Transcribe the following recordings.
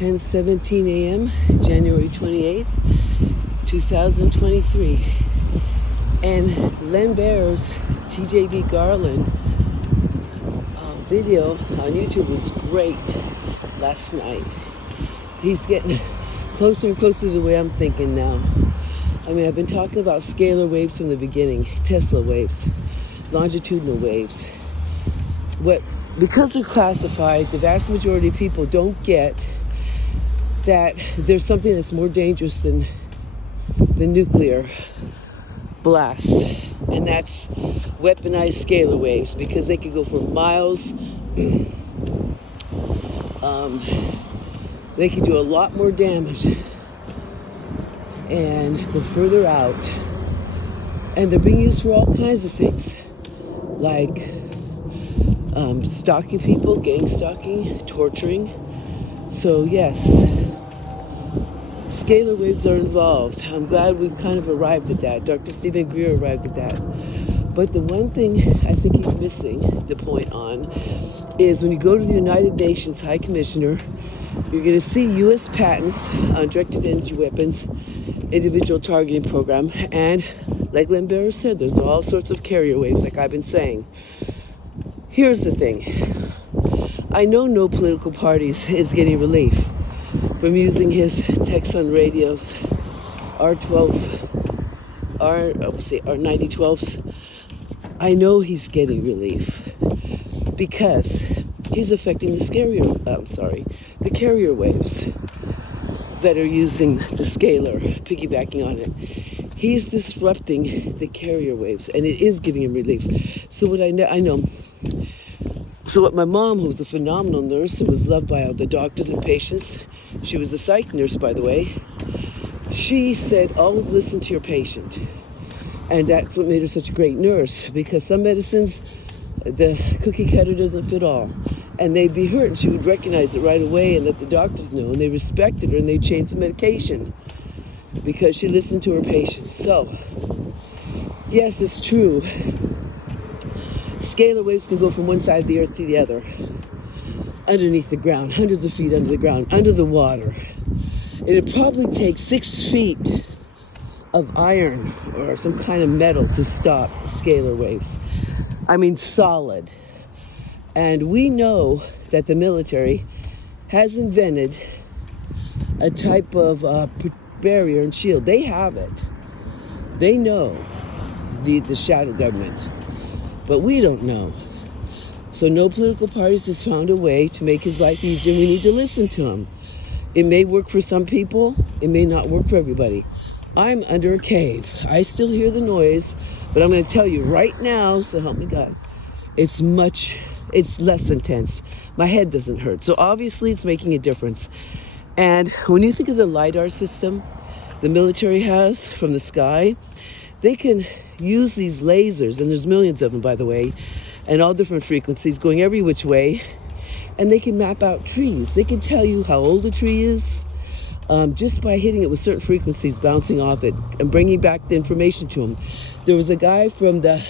10:17 a.m., January 28th, 2023. And Len Bear's TJV Garland video on YouTube was great last night. He's getting closer and closer to the way I'm thinking now. I mean, I've been talking about scalar waves from the beginning, Tesla waves, longitudinal waves. Because they're classified, the vast majority of people don't get that there's something that's more dangerous than the nuclear blast, and that's weaponized scalar waves, because they can go for miles. They can do a lot more damage and go further out, and they're being used for all kinds of things, like stalking people, gang stalking, torturing. So yes, scalar waves are involved. I'm glad we've kind of arrived at that. Dr. Stephen Greer arrived at that. But the one thing I think he's missing the point on is when you go to the United Nations High Commissioner, you're going to see U.S. patents on directed energy weapons, individual targeting program, and like Len Bear said, there's all sorts of carrier waves, like I've been saying. Here's the thing. I know no political parties is getting relief from using his Texan radios, R9012s. I know he's getting relief because he's affecting the carrier waves that are using the scalar, piggybacking on it. He's disrupting the carrier waves, and it is giving him relief. So what I know. So what my mom, who was a phenomenal nurse and was loved by all the doctors and patients, she was a psych nurse, by the way, she said, always listen to your patient. And that's what made her such a great nurse, because some medicines, the cookie cutter doesn't fit all. And they'd be hurt, and she would recognize it right away and let the doctors know, and they respected her, and they'd change the medication because she listened to her patients. So, yes, it's true. Scalar waves can go from one side of the earth to the other, underneath the ground, hundreds of feet under the ground, under the water. It'd probably take 6 feet of iron or some kind of metal to stop scalar waves. I mean, solid. And we know that the military has invented a type of barrier and shield. They have it. They know the shadow government. But we don't know. So no political parties has found a way to make his life easier. We need to listen to him. It may work for some people. It may not work for everybody. I'm under a cave. I still hear the noise, but I'm going to tell you right now, so help me God, it's less intense. My head doesn't hurt. So obviously it's making a difference. And when you think of the Lidar system the military has from the sky, they can use these lasers, and there's millions of them, by the way, and all different frequencies going every which way, and they can map out trees. They can tell you how old a tree is just by hitting it with certain frequencies, bouncing off it, and bringing back the information to them. There was a guy from the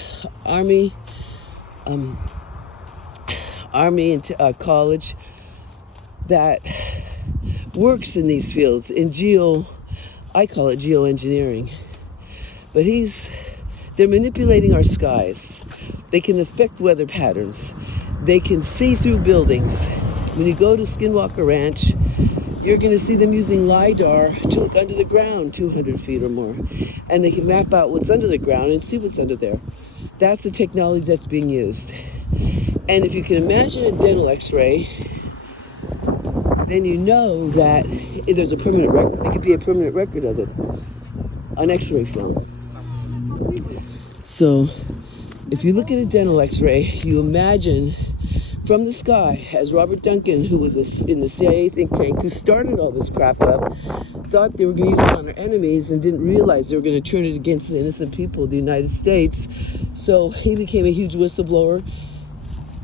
Army college that works in these fields, in I call it geoengineering. But they're manipulating our skies. They can affect weather patterns. They can see through buildings. When you go to Skinwalker Ranch, you're going to see them using Lidar to look under the ground 200 feet or more. And they can map out what's under the ground and see what's under there. That's the technology that's being used. And if you can imagine a dental x-ray, then you know that there's a permanent record. There could be a permanent record of it on x-ray film. So if you look at a dental x-ray, you imagine from the sky, as Robert Duncan, who was in the CIA think tank, who started all this crap up, thought they were going to use it on our enemies and didn't realize they were going to turn it against the innocent people of the United States. So he became a huge whistleblower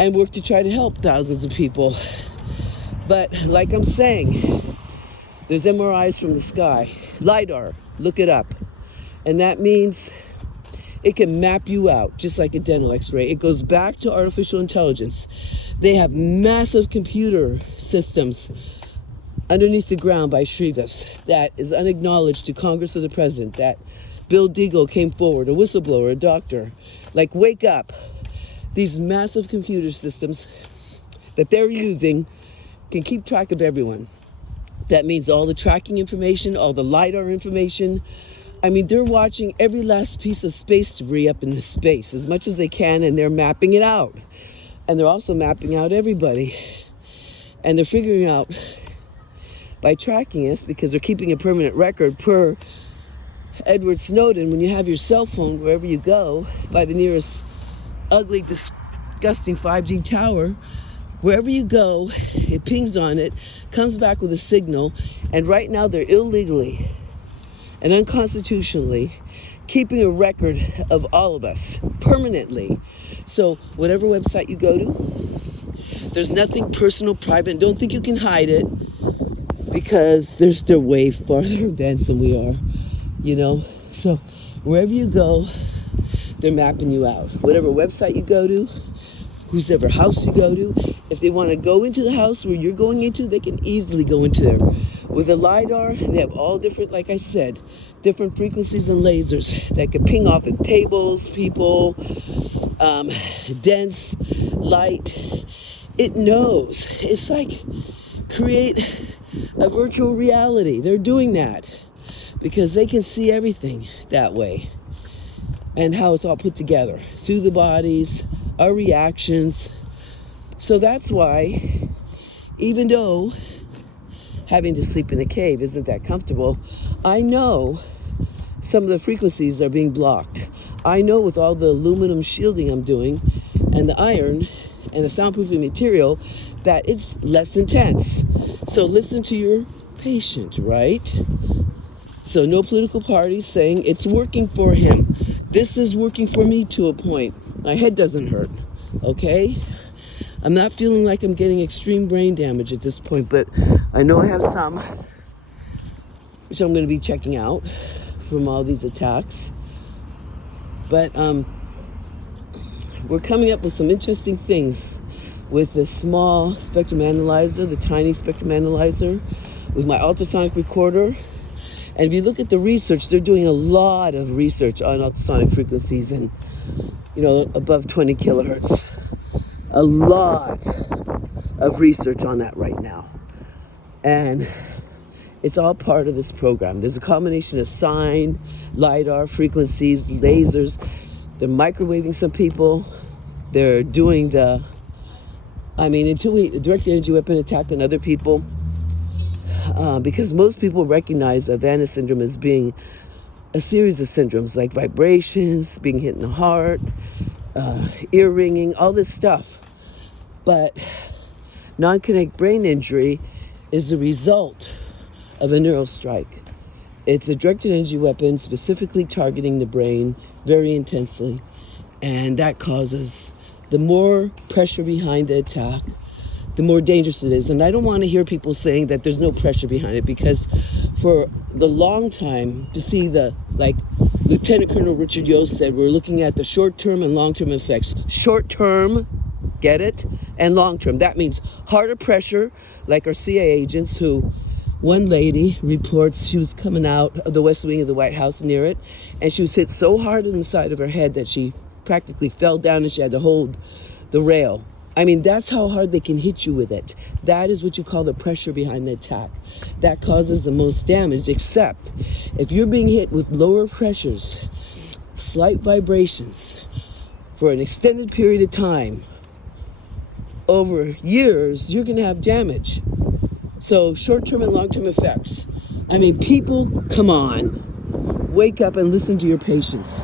and worked to try to help thousands of people. But like I'm saying, there's MRIs from the sky. Lidar, look it up. And that means it can map you out, just like a dental x-ray. It goes back to artificial intelligence. They have massive computer systems underneath the ground by Schriever that is unacknowledged to Congress or the president, that Bill Deagle came forward, a whistleblower, a doctor. Like, wake up. These massive computer systems that they're using can keep track of everyone. That means all the tracking information, all the Lidar information. I mean, they're watching every last piece of space debris up in the space as much as they can, and they're mapping it out. And they're also mapping out everybody. And they're figuring out by tracking us, because they're keeping a permanent record per Edward Snowden, when you have your cell phone wherever you go, by the nearest ugly, disgusting 5G tower, wherever you go, it pings on it, comes back with a signal, and right now they're illegally and unconstitutionally keeping a record of all of us permanently. So whatever website you go to, there's nothing personal, private. Don't think you can hide it, because they're way farther advanced than we are, you know. So wherever you go, they're mapping you out. Whatever website you go to, whosever house you go to, if they want to go into the house where you're going into, they can easily go into there. With the Lidar, they have all different, like I said, different frequencies and lasers that can ping off at tables, people, dense light. It knows. It's like create a virtual reality. They're doing that because they can see everything that way, and how it's all put together through the bodies, our reactions. So that's why, even though having to sleep in a cave isn't that comfortable, I know some of the frequencies are being blocked. I know with all the aluminum shielding I'm doing, and the iron, and the soundproofing material, that it's less intense. So listen to your patient, right? So no political party saying it's working for him. This is working for me to a point. My head doesn't hurt, okay? I'm not feeling like I'm getting extreme brain damage at this point, but I know I have some, which I'm going to be checking out from all these attacks. But we're coming up with some interesting things with the small spectrum analyzer, the tiny spectrum analyzer, with my ultrasonic recorder. And if you look at the research, they're doing a lot of research on ultrasonic frequencies and, you know, above 20 kilohertz. A lot of research on that right now. And it's all part of this program. There's a combination of sign, Lidar, frequencies, lasers. They're microwaving some people. They're doing until we direct energy weapon attack on other people, because most people recognize Havana syndrome as being a series of syndromes, like vibrations, being hit in the heart, ear ringing, all this stuff. But non-kinetic brain injury is the result of a neural strike. It's a directed energy weapon specifically targeting the brain very intensely, and that causes, the more pressure behind the attack, the more dangerous it is. And I don't want to hear people saying that there's no pressure behind it, because for the long time, to see like Lieutenant Colonel Richard Yost said, we're looking at the short-term and long-term effects. Short-term, get it? And long-term. That means harder pressure, like our CIA agents, who, one lady reports she was coming out of the west wing of the White House near it, and she was hit so hard in the side of her head that she practically fell down and she had to hold the rail. I mean, that's how hard they can hit you with it. That is what you call the pressure behind the attack. That causes the most damage, except if you're being hit with lower pressures, slight vibrations, for an extended period of time, over years, you're going to have damage. So short-term and long-term effects. I mean, people, come on. Wake up and listen to your patients.